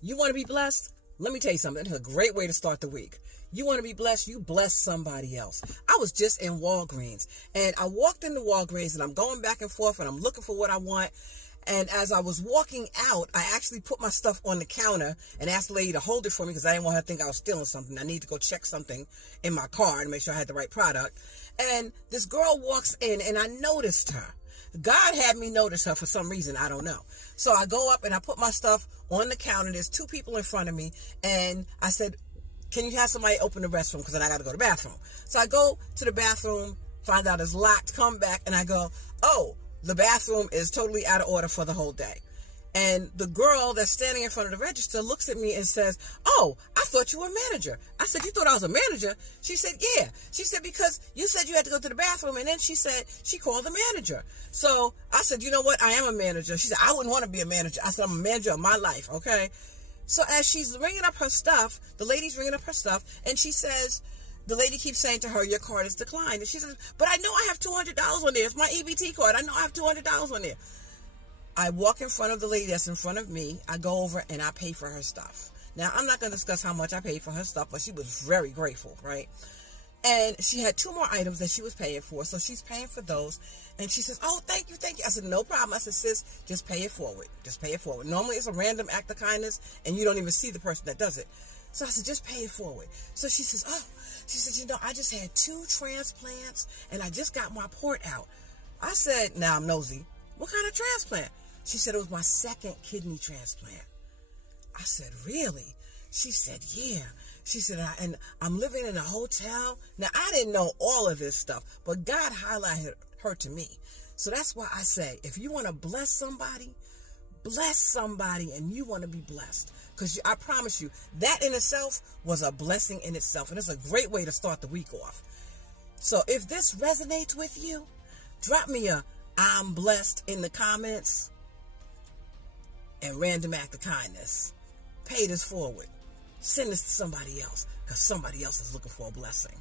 You want to be blessed? Let me tell you something. It's a great way to start the week. You want to be blessed? You bless somebody else. I was just in Walgreens, and I walked into Walgreens, and I'm going back and forth, and I'm looking for what I want. And as I was walking out, I actually put my stuff on the counter and asked the lady to hold it for me because I didn't want her to think I was stealing something. I need to go check something in my car and make sure I had the right product. And this girl walks in, and I noticed her. God had me notice her for some reason. I don't know. So I go up and I put my stuff on the counter. There's two people in front of me. And I said, can you have somebody open the restroom? Because then I got to go to the bathroom. So I go to the bathroom, find out it's locked, come back, and I go, oh, the bathroom is totally out of order for the whole day. And the girl that's standing in front of the register looks at me and says, oh, I thought you were a manager. I said, you thought I was a manager? She said, yeah. She said, because you said you had to go to the bathroom. And then she said, she called the manager. So I said, you know what? I am a manager. She said, I wouldn't want to be a manager. I said, I'm a manager of my life. Okay. So as she's ringing up her stuff, the lady's ringing up her stuff, and she says, the lady keeps saying to her, your card is declined. And she says, but I know I have $200 on there. It's my EBT card. I know I have $200 on there. I walk in front of the lady that's in front of me. I go over and I pay for her stuff. Now, I'm not going to discuss how much I paid for her stuff, but she was very grateful, right? And she had two more items that she was paying for, so she's paying for those. And she says, oh, thank you, thank you. I said, no problem. I said, sis, just pay it forward. Just pay it forward. Normally, it's a random act of kindness, and you don't even see the person that does it. So I said, just pay it forward. So she says, oh, she said, you know, I just had 2 transplants, and I just got my port out. I said, now I'm nosy. What kind of transplant? She said, it was my 2nd kidney transplant. I said, really? She said, yeah. She said, and I'm living in a hotel. Now, I didn't know all of this stuff, but God highlighted her to me. So that's why I say, if you want to bless somebody, and you want to be blessed. Because I promise you, that in itself was a blessing in itself. And it's a great way to start the week off. So if this resonates with you, drop me a I'm blessed in the comments. And random act of kindness. Pay this forward. Send this to somebody else, because somebody else is looking for a blessing.